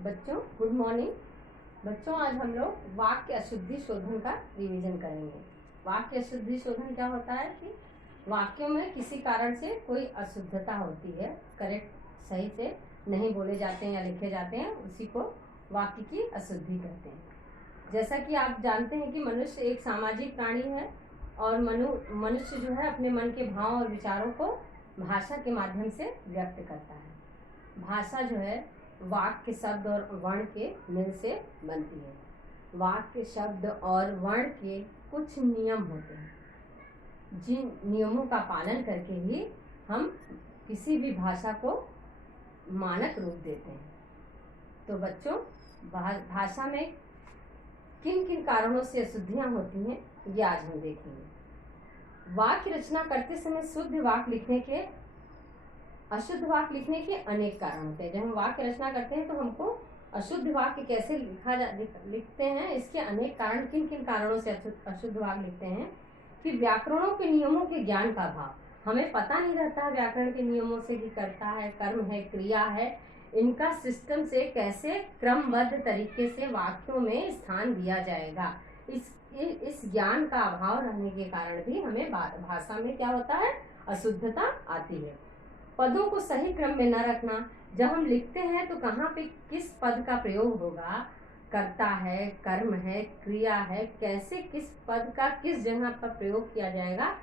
बच्चों good morning. बच्चों आज हम लोग वाक्य अशुद्धि शोधन का रिवीजन करेंगे। वाक्य अशुद्धि शोधन क्या होता है कि वाक्यों में किसी कारण से कोई अशुद्धता होती है, करेक्ट सही से नहीं बोले जाते हैं या लिखे जाते हैं, उसी को वाक्य की अशुद्धि कहते हैं। जैसा कि आप जानते हैं कि मनुष्य एक सामाजिक प्राणी है और मनुष्य जो है अपने मन के भाव और विचारों को भाषा के माध्यम से व्यक्त करता है। भाषा जो है वाक्य शब्द और वर्ण के मिल से बनती है। वाक्य शब्द और वर्ण के कुछ नियम होते हैं, जिन नियमों का पालन करके ही हम किसी भी भाषा को मानक रूप देते हैं। तो बच्चों भाषा में किन किन कारणों से अशुद्धियां होती हैं ये आज हम देखेंगे। वाक्य रचना करते समय शुद्ध वाक्य लिखने के अशुद्ध वाक्य लिखने के अनेक कारण होते हैं। जब हम वाक्य रचना करते हैं तो हमको अशुद्ध वाक्य कैसे लिखते हैं, इसके अनेक कारण, किन किन कारणों से अशुद्ध वाक्य लिखते हैं कि व्याकरणों के नियमों के ज्ञान का अभाव। हमें पता नहीं रहता है व्याकरण के नियमों से कि कर्ता है, कर्म है, क्रिया है, इनका सिस्टम से कैसे क्रमबद्ध तरीके से वाक्यों में स्थान दिया जाएगा। इस ज्ञान का अभाव रहने के कारण भी हमें भाषा में क्या होता है, अशुद्धता आती है। पदों को सही क्रम में न रखना। जब हम लिखते हैं तो कहाँ पे किस पद का प्रयोग होगा, कर्ता है, कर्म है, क्रिया है, कैसे किस पद का किस जगह पर प्रयोग किया जाएगा,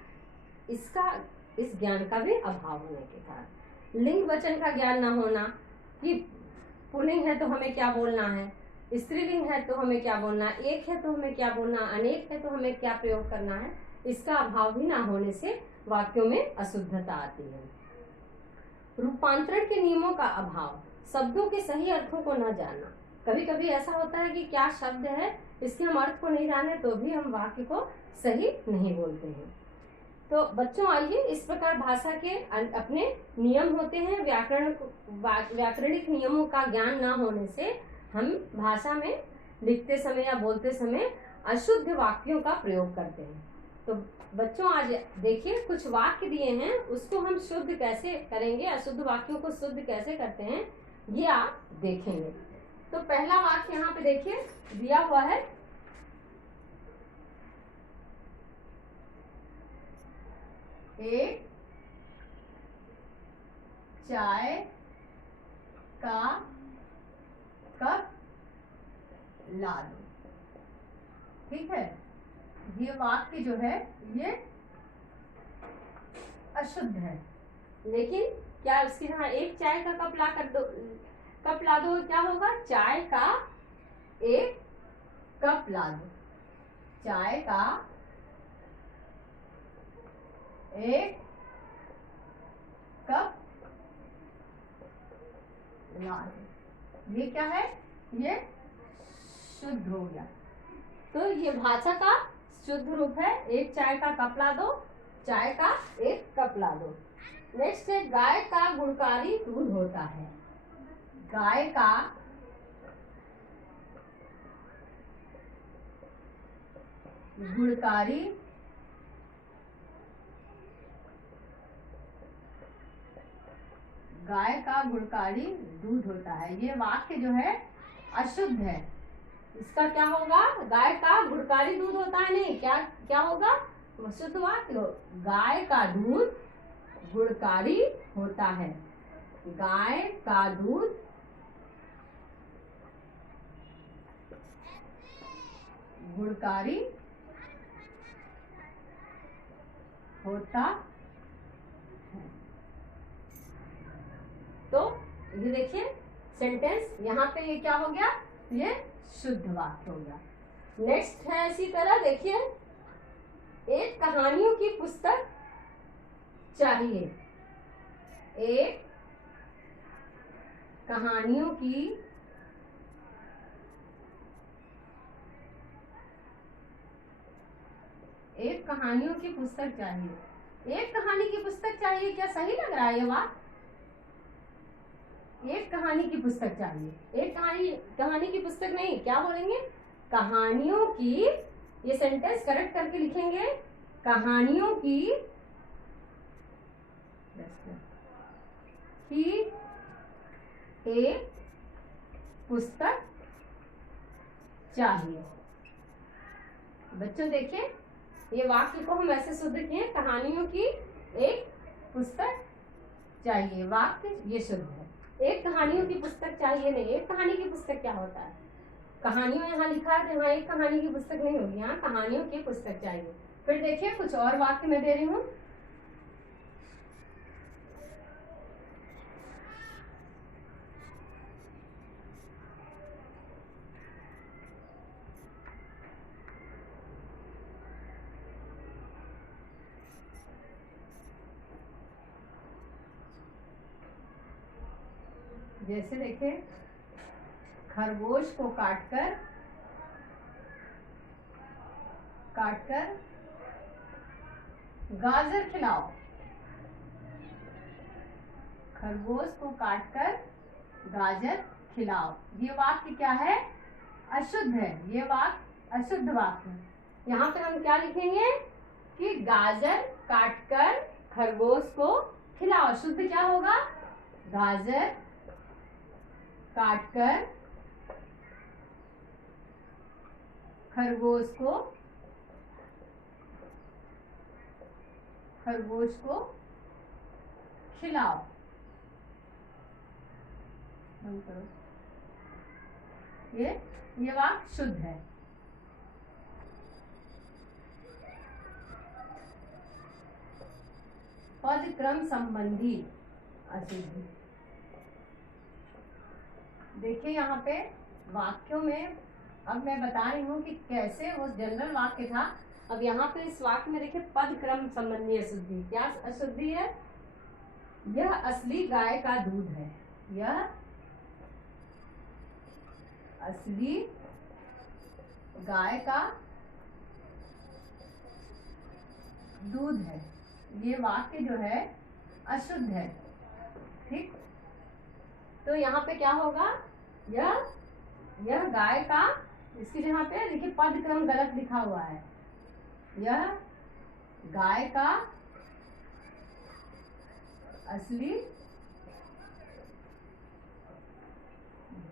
इस ज्ञान का भी अभाव होने के कारण। लिंग वचन का ज्ञान न होना कि पुल्लिंग है तो हमें क्या बोलना है, स्त्रीलिंग है तो हमें क्या बोलना, एक है तो हमें क्या बोलना, अनेक है तो हमें क्या प्रयोग करना है, इसका अभाव भी ना होने से वाक्यों में अशुद्धता आती है। रूपांतरण के नियमों का अभाव, शब्दों के सही अर्थों को न जानना। कभी कभी ऐसा होता है कि क्या शब्द है, इसके हम अर्थ को नहीं जाने तो भी हम वाक्य को सही नहीं बोलते हैं। तो बच्चों आइए, इस प्रकार भाषा के अपने नियम होते हैं। व्याकरणिक नियमों का ज्ञान न होने से हम भाषा में लिखते समय या बोलते समय अशुद्ध वाक्यों का प्रयोग करते हैं। तो बच्चों आज देखिए, कुछ वाक्य दिए हैं, उसको हम शुद्ध कैसे करेंगे, अशुद्ध वाक्यों को शुद्ध कैसे करते हैं ये आप देखेंगे। तो पहला वाक्य यहाँ पे देखिए दिया हुआ है, एक चाय का कप ला दो। ठीक है, ये वाक्य जो है ये अशुद्ध है, लेकिन क्या उसके यहाँ एक चाय का कप ला दो क्या होगा, चाय का एक कप ला दो, चाय का एक कप ला दो। ये क्या है, ये शुद्ध हो गया। तो ये भाषा का शुद्ध रूप है, एक चाय का कप ला दो, चाय का एक कप ला दो। नेक्स्ट है, गाय का गुणकारी दूध होता है। गाय का गुणकारी दूध होता है। ये वाक्य जो है अशुद्ध है। इसका क्या होगा, गाय का गुणकारी दूध होता है, नहीं क्या होगा, शुद्ध वाक्य, गाय का दूध गुणकारी होता है। गाय का दूध गुणकारी होता है। तो ये देखिए सेंटेंस, यहाँ पे ये क्या हो गया, ये शुद्ध वाक्य हो गया। नेक्स्ट है इसी तरह देखिए, एक कहानियों की पुस्तक चाहिए। एक कहानियों की पुस्तक चाहिए। एक कहानी की पुस्तक चाहिए, क्या सही लग रहा है ये बात? एक कहानी की पुस्तक चाहिए, एक कहानी की पुस्तक नहीं, क्या बोलेंगे, कहानियों की, ये सेंटेंस करेक्ट करके लिखेंगे, कहानियों की एक पुस्तक चाहिए। बच्चों देखिए, ये वाक्य को हम ऐसे शुद्ध किए, कहानियों की एक पुस्तक चाहिए। वाक्य ये शुद्ध है। एक कहानियों की पुस्तक चाहिए नहीं। एक कहानी की पुस्तक क्या होता है? कहानियों यहाँ लिखा है तो यहाँ एक कहानी की पुस्तक नहीं होगी, यहाँ कहानियों की पुस्तक चाहिए। फिर देखिए कुछ और वाक्य मैं दे रही हूँ। जैसे देखिए, खरगोश को काटकर गाजर खिलाओ। खरगोश को काटकर गाजर खिलाओ। ये वाक्य क्या है? अशुद्ध है। ये वाक्य अशुद्ध वाक्य है। यहाँ पे हम क्या लिखेंगे कि गाजर काटकर खरगोश को खिलाओ। शुद्ध क्या होगा? गाजर काटकर खरगोश को खिलाओ। ये वाक्य शुद्ध है। पद क्रम संबंधी अशुद्धि। देखिए यहाँ पे वाक्यों में अब मैं बता रही हूँ कि कैसे वो जनरल वाक्य था। अब यहाँ पे इस वाक्य में देखिए पद क्रम संबंधी अशुद्धि। क्या अशुद्धि है? यह असली गाय का दूध है। यह असली गाय का दूध है। ये वाक्य जो है अशुद्ध है। ठीक, तो यहाँ पे क्या होगा? यह गाय का, इसकी जगह पे देखिए पद क्रम गलत लिखा हुआ है। यह गाय का असली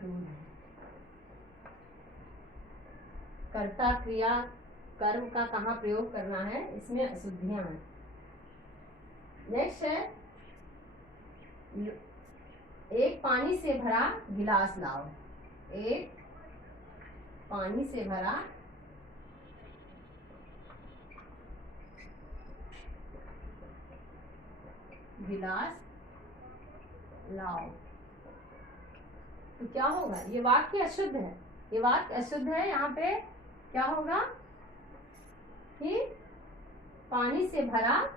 दूध है। कर्ता क्रिया कर्म का कहाँ प्रयोग करना है, इसमें अशुद्धियां हैं। नेक्स्ट है, एक पानी से भरा गिलास लाओ। एक पानी से भरा गिलास लाओ। तो क्या होगा? ये वाक्य अशुद्ध है। ये वाक्य अशुद्ध है। यहाँ पे क्या होगा कि पानी से भरा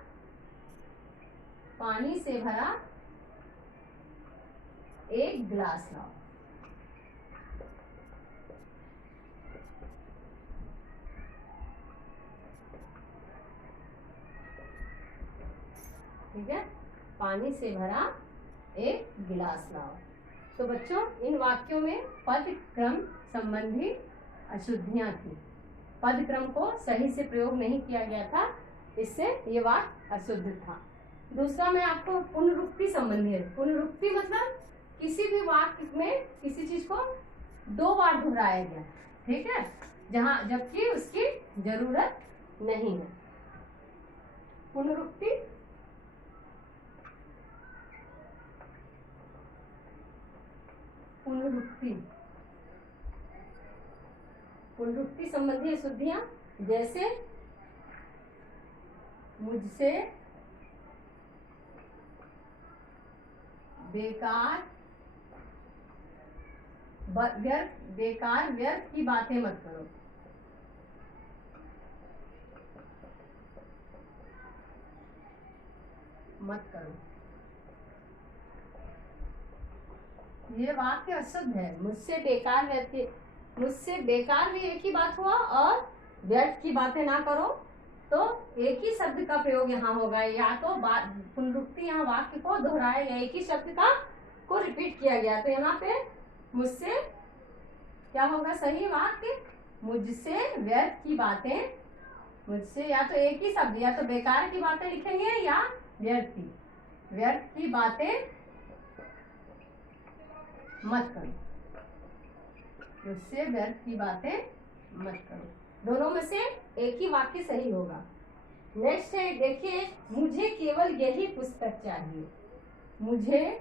एक गिलास लाओ। ठीक है, पानी से भरा एक गिलास लाओ। तो बच्चों, इन वाक्यों में पद क्रम संबंधी अशुद्धियां थी। पद क्रम को सही से प्रयोग नहीं किया गया था, इससे ये वाक्य अशुद्ध था। दूसरा मैं आपको पुनरुक्ति संबंधी है। पुनरुक्ति मतलब किसी भी वाक्य में किसी चीज को दो बार दोहराया गया, ठीक है, जबकि उसकी जरूरत नहीं है। पुनरुक्ति संबंधी अशुद्धियां, जैसे मुझसे बेकार व्यर्थ की बातें मत करो। ये वाक्य अशुद्ध है। मुझसे बेकार भी एक ही बात हुआ और व्यर्थ की बातें ना करो, तो एक ही शब्द का प्रयोग यहाँ होगा। या तो पुनरुक्ति, यहाँ वाक्य को दोहराया गया, एक ही शब्द को रिपीट किया गया। तो यहाँ पे मुझसे क्या होगा सही वाक्य? मुझसे व्यर्थ की बातें, मुझसे या तो एक ही शब्द, या तो बेकार की बातें लिखेंगे या व्यर्थ की बातें मत करो। मुझसे व्यर्थ की बातें मत करो। दोनों में से एक ही वाक्य सही होगा। नेक्स्ट है, देखिए, मुझे केवल यही पुस्तक चाहिए। मुझे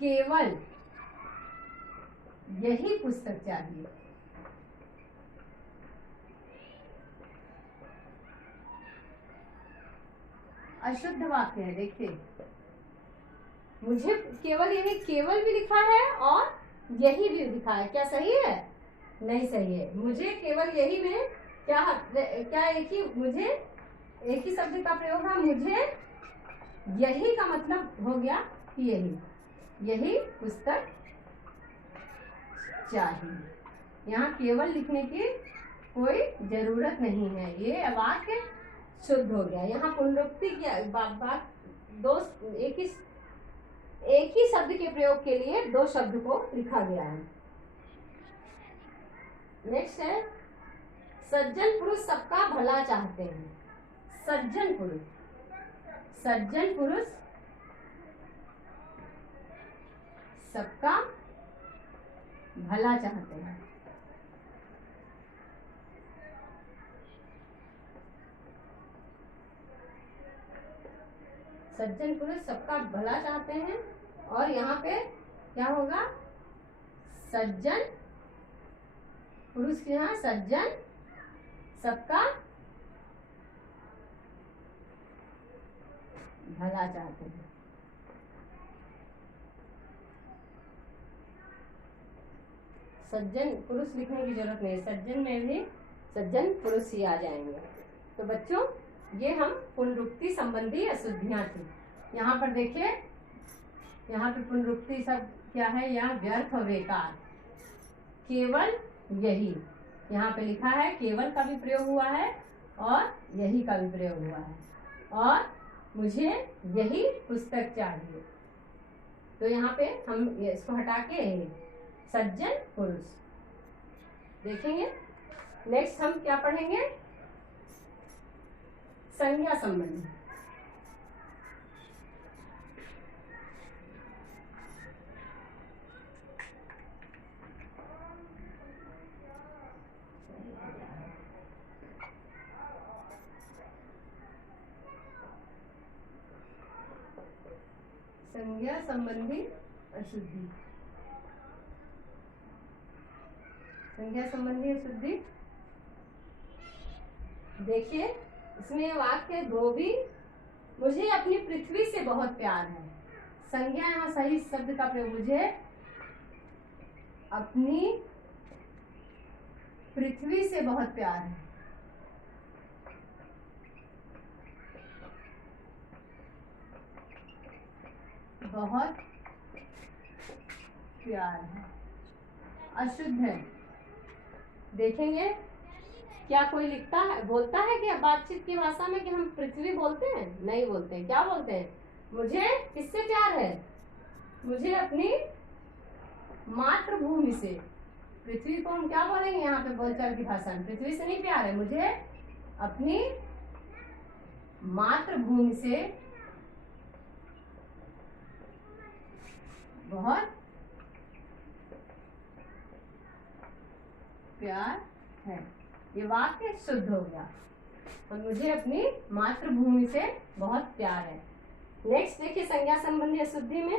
केवल यही पुस्तक चाहिए। अशुद्ध वाक्य है। देखिए, मुझे केवल यही, केवल भी लिखा है और यही भी लिखा है। क्या सही है? नहीं सही है। मुझे केवल यही में क्या क्या एक ही शब्द का प्रयोग है। मुझे यही का मतलब हो गया कि यही पुस्तक चाहिए। यहाँ केवल लिखने की कोई जरूरत नहीं है, ये वाक्य शुद्ध हो गया। यहाँ पुनरुक्ति की बात दो एक ही शब्द के प्रयोग के लिए दो शब्द को लिखा गया है। नेक्स्ट है, सज्जन पुरुष सबका भला चाहते हैं। सज्जन पुरुष सबका भला चाहते हैं। सज्जन पुरुष सबका भला चाहते हैं और यहाँ पे क्या होगा? सज्जन पुरुष के यहाँ सज्जन सबका भला चाहते हैं। सज्जन पुरुष लिखने की जरूरत नहीं, सज्जन में भी सज्जन पुरुष ही आ जाएंगे। तो बच्चों, ये हम पुनरुक्ति संबंधी अशुद्धियां थी। यहाँ पर देखिए, यहाँ पे पुनरुक्ति सब क्या है? यहाँ व्यर्थ और बेकार, केवल यही, यहाँ पे लिखा है केवल का भी प्रयोग हुआ है और यही का भी प्रयोग हुआ है, और मुझे यही पुस्तक चाहिए। तो यहाँ पे हम इसको हटा के सज्जन पुरुष देखेंगे। नेक्स्ट हम क्या पढ़ेंगे? संज्ञा संबंधी। संज्ञा संबंधी अशुद्धि। संज्ञा संबंधी अशुद्धि, देखिए, इसमें वाक्य धोबी मुझे अपनी पृथ्वी से बहुत प्यार है। संज्ञा यहाँ सही शब्द का प्रयोग, मुझे अपनी पृथ्वी से बहुत प्यार है। बहुत प्यार है, अशुद्ध है। देखेंगे, क्या कोई लिखता है, बोलता है क्या बातचीत की भाषा में कि हम पृथ्वी बोलते हैं? नहीं बोलते हैं। क्या बोलते हैं? मुझे किससे प्यार है? मुझे अपनी मातृभूमि से। पृथ्वी को हम क्या बोलेंगे यहाँ पे बोलचाल की भाषा में? पृथ्वी से नहीं प्यार है, मुझे अपनी मातृभूमि से बहुत प्यार है। ये वाक्य शुद्ध हो गया, और मुझे अपनी मातृभूमि से बहुत प्यार है। नेक्स्ट देखिए, संज्ञा संबंधी अशुद्धि में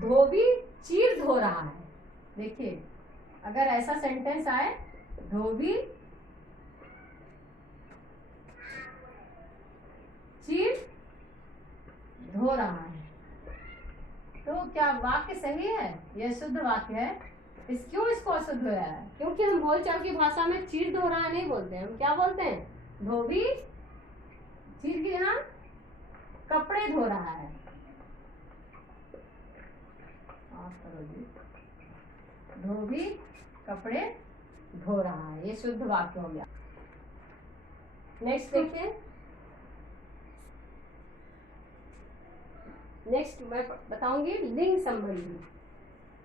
धोबी चीर धो रहा है। देखिए, अगर ऐसा सेंटेंस आए, धोबी चीर धो रहा है, तो क्या वाक्य सही है? यह शुद्ध वाक्य है। क्यों इसको अशुद्ध होया है? क्योंकि हम बोलचाल की भाषा में चीर धो रहा है नहीं बोलते हैं। हम क्या बोलते हैं? धोबी चीर के यहाँ कपड़े धो रहा है। करो जी, धोबी कपड़े धो रहा है, ये शुद्ध वाक्य हो गया। नेक्स्ट देखिए, नेक्स्ट मैं बताऊंगी लिंग संबंधी।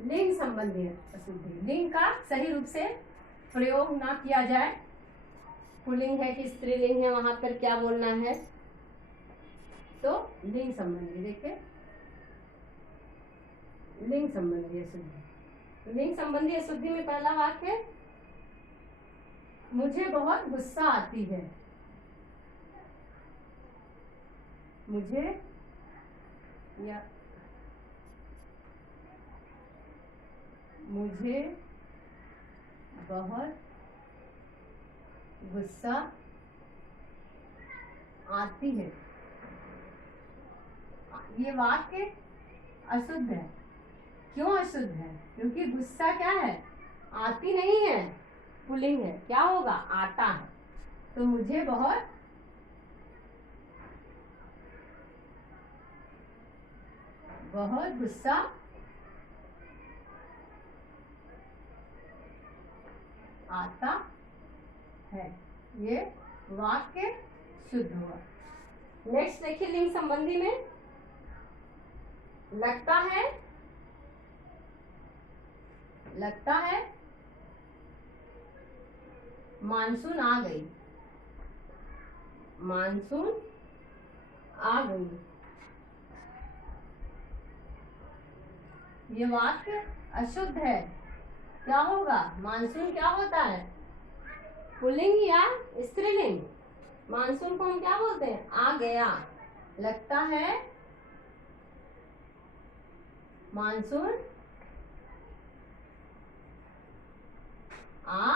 लिंग संबंधी अशुद्धि, लिंग का सही रूप से प्रयोग ना किया जाए। पुल्लिंग है कि स्त्रीलिंग है, वहां पर क्या बोलना है? तो लिंग संबंधी देखिए, लिंग संबंधी अशुद्धि। लिंग संबंधी अशुद्धि में पहला वाक्य, मुझे बहुत गुस्सा आती है। मुझे या मुझे बहुत गुस्सा आती है। ये वाक्य अशुद्ध है। क्यों अशुद्ध है? क्योंकि गुस्सा क्या है? आती नहीं है, पुल्लिंग है। क्या होगा? आता है। तो मुझे बहुत गुस्सा आता है। ये वाक्य शुद्ध हुआ। नेक्स्ट देखिए लिंग संबंधी में, लगता है मानसून आ गई। मानसून आ गई। ये वाक्य अशुद्ध है। क्या होगा? मानसून क्या होता है? पुल्लिंग या स्त्रीलिंग? मानसून को हम क्या बोलते हैं? आ गया। लगता है मानसून आ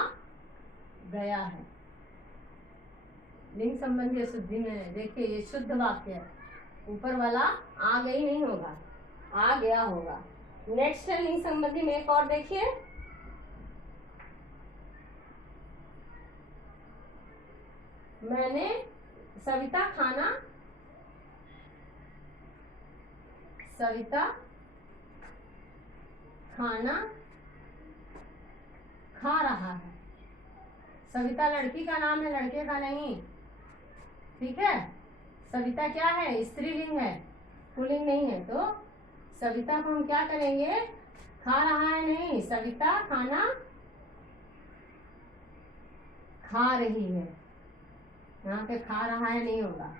गया है। लिंग संबंधी अशुद्धि में देखिए ये शुद्ध वाक्य है। ऊपर वाला आ गई नहीं होगा, आ गया होगा। नेक्स्ट है लिंग संबंधी में एक और देखिए, मैंने सविता खाना खा रहा है। सविता लड़की का नाम है, लड़के का नहीं। ठीक है? सविता क्या है? स्त्रीलिंग है, पुल्लिंग नहीं है। तो सविता को हम क्या करेंगे? खा रहा है नहीं, सविता खाना खा रही है। यहाँ पे खा रहा है नहीं होगा,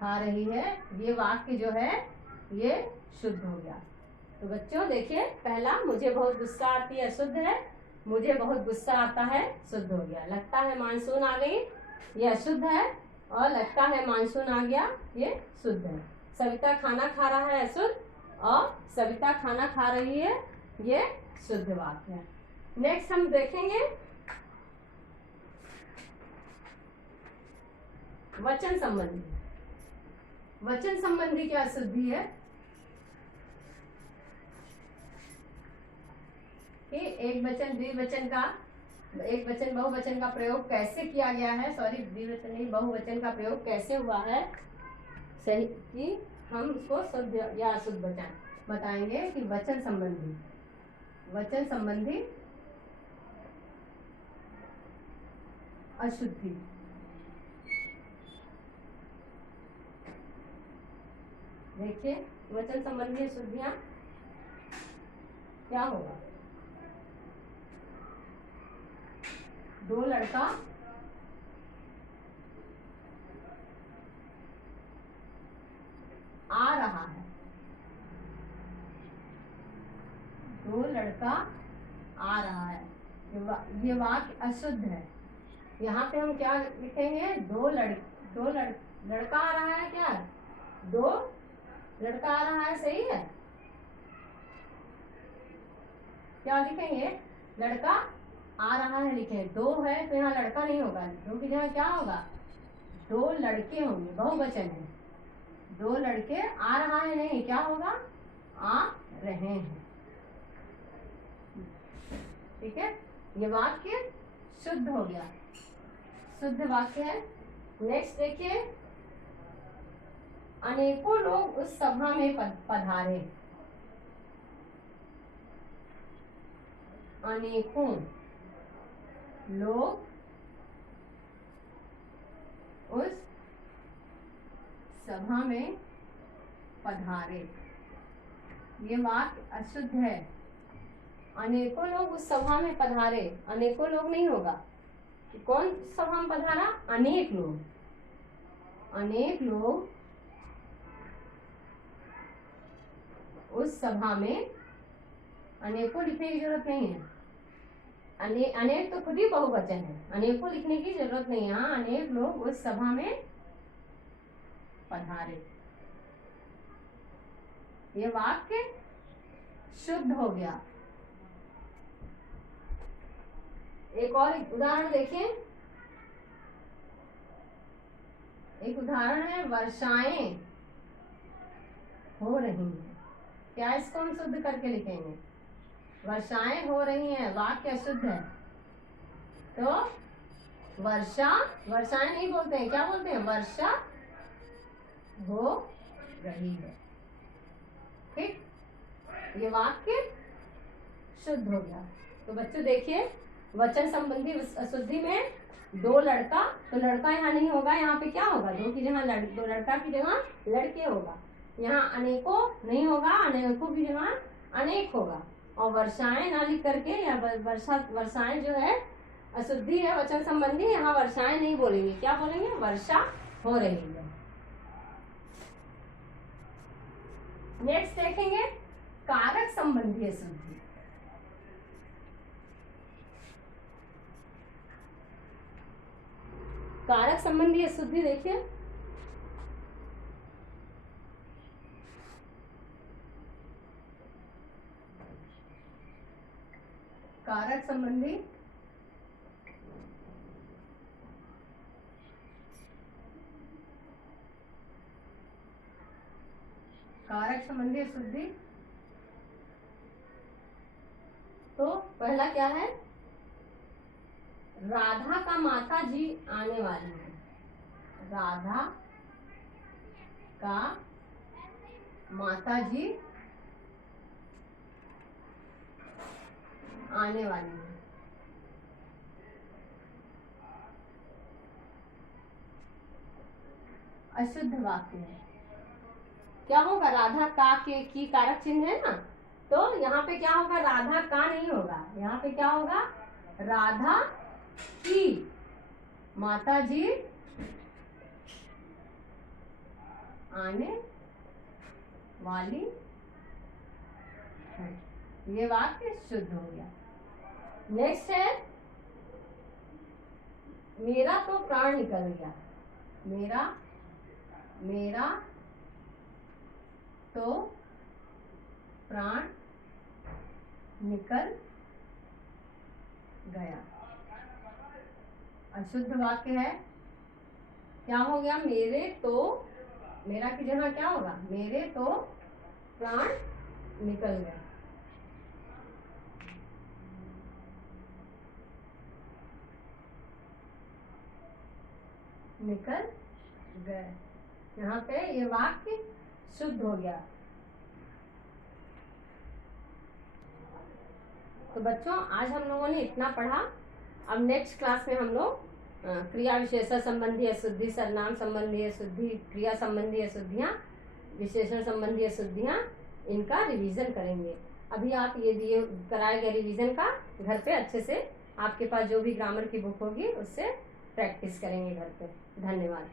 खा रही है। ये वाक्य जो है ये शुद्ध हो गया। तो बच्चों देखिए, पहला मुझे बहुत गुस्सा आती है अशुद्ध है, मुझे बहुत गुस्सा आता है शुद्ध हो गया। लगता है मानसून आ गई, ये अशुद्ध है, और लगता है मानसून आ गया, ये शुद्ध है। सविता खाना खा रहा है अशुद्ध, और सविता खाना खा रही है, ये शुद्ध वाक्य है। नेक्स्ट हम देखेंगे वचन संबंधी। वचन संबंधी क्या अशुद्धि है कि एक वचन द्विवचन का, एक वचन बहुवचन का प्रयोग कैसे किया गया है, सॉरी द्विवचन नहीं, बहुवचन का प्रयोग कैसे हुआ है, सही कि हम उसको शुद्ध या अशुद्ध बताएंगे कि वचन संबंधी अशुद्धि। देखिए वचन संबंधी अशुद्धियां क्या होगा? दो लड़का आ रहा है। दो लड़का आ रहा है, ये वाक्य अशुद्ध है। यहाँ पे हम क्या लिखेंगे? लड़का आ रहा है। क्या? दो लड़का आ रहा है, सही है। क्या लिखेंगे? लड़का आ रहा है लिखे। दो है तो यहाँ लड़का नहीं होगा, दो की जगह क्या होगा? दो लड़के होंगे, बहुवचन है। दो लड़के आ रहा है नहीं, क्या होगा? आ रहे हैं। ठीक है, ये वाक्य शुद्ध हो गया, शुद्ध वाक्य है। नेक्स्ट देखिए, अनेकों लोग उस सभा में पधारे। अनेकों लोग उस सभा में पधारे, ये वाक्य अशुद्ध है। अनेकों लोग उस सभा में पधारे, अनेकों लोग नहीं होगा। कौन सभा में पधारा? अनेक लोग। अनेक लोग उस सभा में अनेकों लिखने की जरूरत नहीं है। अनेक तो खुद ही बहुवचन है, अनेकों लिखने की जरूरत नहीं है। हाँ, अनेक लोग उस सभा में पधारे। ये वाक्य शुद्ध हो गया। एक और उदाहरण देखें। एक उदाहरण है, वर्षाएं हो रही हैं। क्या इसको हम शुद्ध करके लिखेंगे? वर्षाएं हो रही हैं, वाक्य अशुद्ध है, तो वर्षाएं नहीं बोलते हैं, क्या बोलते हैं? वर्षा हो रही है। ठीक, ये वाक्य शुद्ध हो गया। तो बच्चों देखिए, वचन संबंधी अशुद्धि में दो लड़का, तो लड़का यहाँ नहीं होगा, यहाँ पे क्या होगा? दो की जगह दो लड़का की जगह लड़के होगा। यहाँ अनेकों नहीं होगा, अनेकों की जगह अनेक होगा। और वर्षाएं ना लिख करके, या वर्षाएं जो है अशुद्धि है वचन संबंधी, यहाँ वर्षाएं नहीं बोलेंगे, क्या बोलेंगे? वर्षा हो रही है। नेक्स्ट देखेंगे कारक संबंधी अशुद्धि। कारक संबंधी अशुद्धि देखिए, कारक संबंधी अशुद्धि। तो पहला क्या है? राधा का माता जी आने वाली है। राधा का माता जी आने वाली है। अशुद्ध वाक्य है। क्या होगा? राधा का के की कारक चिन्ह है ना, तो यहाँ पे क्या होगा? राधा का नहीं होगा, यहाँ पे क्या होगा? राधा की माता जी आने वाली है। ये वाक्य शुद्ध हो गया। नेक्स्ट है, मेरा तो प्राण निकल गया। मेरा तो प्राण निकल गया। अशुद्ध वाक्य है। क्या हो गया? मेरा की जगह क्या होगा? मेरे तो प्राण निकल गया। निकल गए, यहाँ पे ये वाक्य शुद्ध हो गया। तो बच्चों, आज हम लोगों ने इतना पढ़ा। अब नेक्स्ट क्लास में हम लोग क्रिया विशेषण संबंधी अशुद्धि, सर्वनाम संबंधी अशुद्धि, क्रिया संबंधी अशुद्धियाँ, विशेषण संबंधी अशुद्धियाँ, इनका रिवीजन करेंगे। अभी आप ये दिए कराए गए रिवीजन का घर पे अच्छे से, आपके पास जो भी ग्रामर की बुक होगी उससे प्रैक्टिस करेंगे घर पे। धन्यवाद।